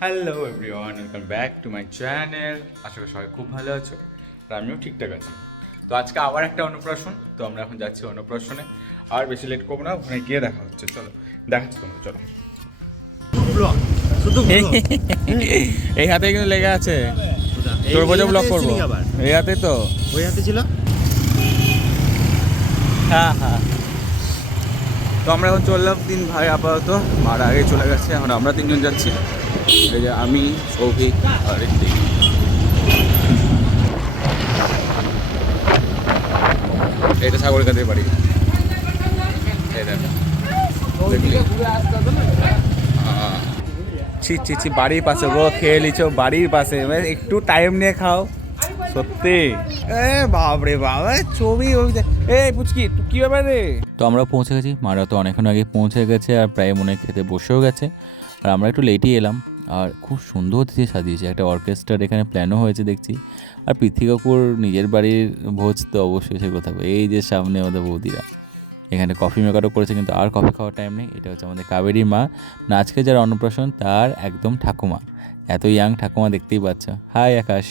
Hello everyone, welcome back to my channel. আশা করি সবাই খুব ভালো আছো আর আমিও ঠিকঠাক আছি। তো আজকে আবার একটা অন্নপ্রাশন, তো আমরা এখন যাচ্ছি অন্নপ্রাশনে। আর বেশি লেট করবো না, ওখানে গিয়ে দেখা হচ্ছে। চলো দেখাচ্ছি তোমরা, চলো। এই হাতে কিন্তু লেগে আছে, তোর বোঝা ব্লগ করবো। এই হাতে তো, ওই হাতে ছিল। হ্যাঁ হ্যাঁ। তো আমরা এখন চললাম 3 ভাই আপাতত, আর আগে চলে গেছে। এখন আমরা 3 জন যাচ্ছি, এই যে আমি, সৌভিক আর ঋত্বিক। এটা সাগরিকাদের বাড়ি। এই দেখো, দেখলি? ছি ছি ছি, বাড়ির পাশে গো, খেয়ে লিছো বাড়ির পাশে, একটু টাইম নিয়ে খাও সত্যি। এ বাপরে বাবা, ছবি এই পুচকি কি ব্যাপার রে। তো আমরা পৌঁছে গেছি, মারা তো অনেকক্ষণ আগে পৌঁছে গেছে আর প্রায় মনে খেতে বসেও গেছে। আর আমরা একটু লেটই এলাম। আর খুব সুন্দর দিয়ে সাজিয়েছে, একটা অর্কেস্ট্রার এখানে প্ল্যানও হয়েছে দেখছি। আর পৃথ্বী কাকুর নিজের বাড়ির ভোজ তো অবশ্যই সে কথা। এই যে সামনে আমাদের বৌদিরা এখানে কফি মেকারও করেছে, কিন্তু আর কফি খাওয়ার টাইম নেই। এটা হচ্ছে আমাদের কাবেরীর মা, না আজকে যার অন্নপ্রাশন তার একদম ঠাকুমা। এত ইয়াং ঠাকুমা, দেখতেই পাচ্ছ। হাই আকাশ।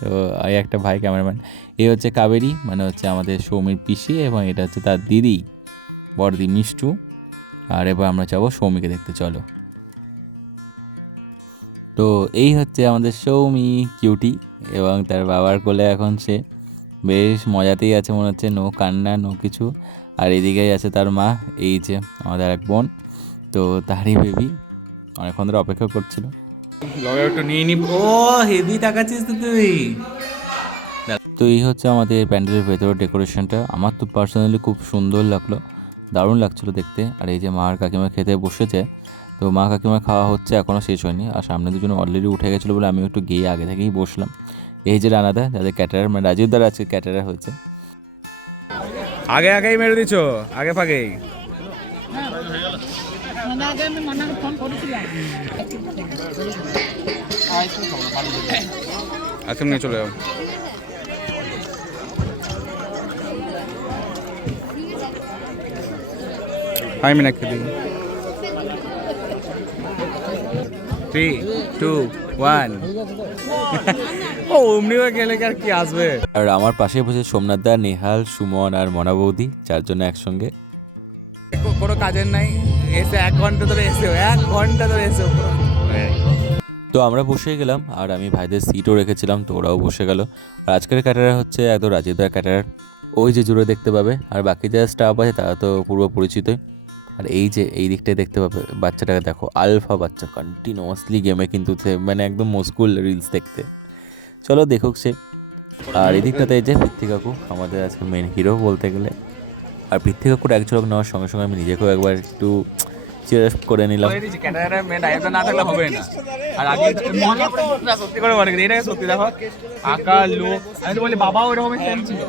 তো এই একটা ভাই ক্যামেরাম্যান। এই হচ্ছে কাবেরী, মানে হচ্ছে আমাদের সৌমির পিসি, এবং এটা হচ্ছে তার দিদি বড়দি মিষ্টু। আর এবার আমরা যাবো সৌমিকে দেখতে, চলো। তো এই হচ্ছে আমাদের সৌমি কিউটি, এবং তার বাবার কোলে এখন সে বেশ মজাতেই আছে মনে হচ্ছে, নো কান্না নো কিছু। আর এদিকেই আছে তার মা, এই যে আমাদের এক বোন, তো তারই বেবি অনেকক্ষণ ধরে অপেক্ষা করছিল। লগে একটু নিয়ে নিব। ও হেভি তাকাচ্ছিস তো তুই। তো এই হচ্ছে আমাদের প্যান্ডেলের ভেতরের ডেকোরেশনটা। আমার তো পার্সোনালি খুব সুন্দর লাগলো, দারুণ লাগছিলো দেখতে। আর এই যে মা আর কাকিমা খেতে বসেছে, তো মা কাকিমা খাওয়া হচ্ছে, এখনও শেষ হয়নি। আর সামনে দুজন অলরেডি উঠে গেছিলো বলে আমি একটু গিয়ে আগে থেকেই বসলাম। এই যে রানাদা, যাদের ক্যাটারার, মানে রাজীব দ্বারা আজকে ক্যাটারার হয়েছে। আগে আগেই মেরে দিচ্ছ, আগে ফাগেই। আজকে নিয়ে চলে যাও। হাই মিনাক্ষী দি। 3, 2, 1। ও অমনি গেলে আর কি আসবে। আর আমার পাশে বসে সোমনাথ দা, নেহাল, সুমন আর মনা বৌদি, 4 জন একসঙ্গে। কোনো কাজের নাই, এসে 1 ঘন্টা ধরে এসে 1 ঘন্টা ধরে এসে। তো আমরা বসে গেলাম, আর আমি ভাইদের সিটও রেখেছিলাম, তো ওরাও বসে গেল। আর আজকের ক্যাটারার হচ্ছে একদম রাজীবদার ক্যাটারার, ওই যে জুড়ে দেখতে পাবে। আর বাকি যারা স্টাফ আছে তারা তো পূর্ব পরিচিতই। আর এই যে এই দিকটায় দেখতে পাবে বাচ্চাটাকে, দেখো আলফা বাচ্চা, কন্টিনিউয়াসলি গেমে কিন্তু মানে একদম মস্কুল রিলস দেখতে। চলো দেখুক সে। আর এই দিকটাতে এই যে পৃথ্বী কাকু, আমাদের আজকে মেন হিরো বলতে গেলে। আর পৃথ্বী কাকুর এক ঝলক নেওয়ার সঙ্গে সঙ্গে আমি নিজেকেও একবার একটু চিয়ার করে নিলাম। না থাকলে হবে না। আর আগে সত্যি করে বলে, এটা সত্যি দেখো আঁকা লুক, আমি তো বলি বাবা ওরকমই সেম ছিল,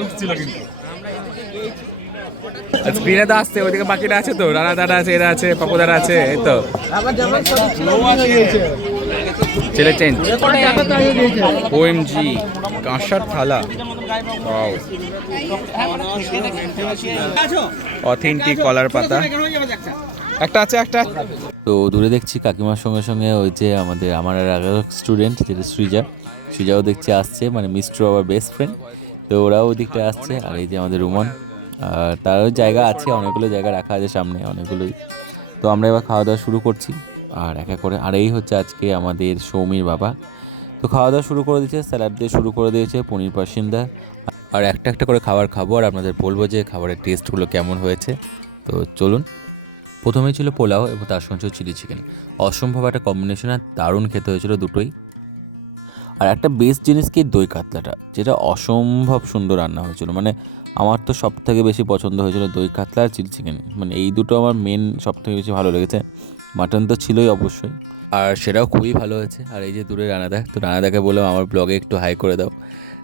লুক ছিল। কিন্তু স্ক্রিনে তো আসছে, ওইদিকে বাকিটা আছে তো, রানা দাদা আছে, এরা আছে, পাপু দাদা আছে, এই তো ছেলে চেঞ্জ। ওএমজি কাঁসার থালা, ওয়াও, অথেন্টিক কলার পাতা একটা আছে একটা। তো দূরে দেখছি কাকিমার সঙ্গে সঙ্গে ওই যে আমার আর আগের স্টুডেন্ট যেটা সৃজাও দেখছি আসছে, মানে মিস্ট্রো আবার বেস্ট ফ্রেন্ড। তো ওরাও ওই দিকটা আসছে। আর এই যে আমাদের রুমন, আর তারও জায়গা আছে, অনেকগুলো জায়গা রাখা আছে সামনে, অনেকগুলোই। তো আমরা এবার খাওয়া দাওয়া শুরু করছি আর এক এক করে। আর এই হচ্ছে আজকে আমাদের সৌমির বাবা। তো খাওয়া দাওয়া শুরু করে দিয়েছে, স্যালাড দিয়ে শুরু করে দিয়েছে, পনির পাসিন্দা। আর একটা একটা করে খাবার খাবো আর আপনাদের বলবো যে খাবারের টেস্টগুলো কেমন হয়েছে। তো চলুন। প্রথমেই ছিল পোলাও এবং তার সঙ্গে চিলি চিকেন, অসম্ভব একটা কম্বিনেশন, আর দারুণ খেতে হয়েছিল দুটোই। আর একটা বেস্ট জিনিস কি, দই কাতলাটা, যেটা অসম্ভব সুন্দর রান্না হয়েছিল। মানে আমার তো সব থেকে বেশি পছন্দ হয়েছিল দই কাতলা আর চিলি চিকেন, মানে এই দুটো আমার মেন সব থেকে বেশি ভালো লেগেছে। মাটন তো ছিলই অবশ্যই, আর সেটাও খুবই ভালো হয়েছে। আর এই যে দূরে রানাদা, তো রানাদাকে বললাম আমার ব্লগে একটু হাই করে দাও,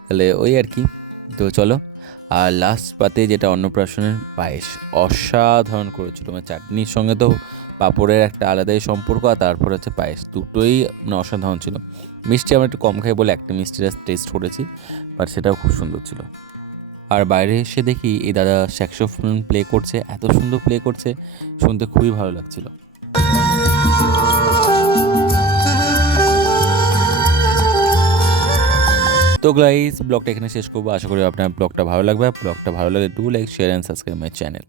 তাহলে ওই আর কি। তো চলো। আর লাস্ট পাতে যেটা অন্নপ্রাশনের পায়েস, অসাধারণ করেছিল। মানে চাটনির সঙ্গে তো পাঁপড়ের একটা আলাদাই সম্পর্ক, আর তারপর হচ্ছে পায়েস, দুটোই মানে অসাধারণ ছিল। মিষ্টি আমরা একটু কম খাই বলে একটা মিষ্টির টেস্ট করেছি, বাট সেটাও খুব সুন্দর ছিল। আর বাইরে এসে দেখি এই দাদা স্যাক্সোফোন প্লে করছে, এত সুন্দর প্লে করছে, শুনতে খুবই ভালো লাগছিল। তো গাইস ব্লগটা এখানে শেষ করবো, আশা করি আপনার ব্লগটা ভালো লাগবে। ব্লগটা ভালো লাগলে do like share and subscribe my channel.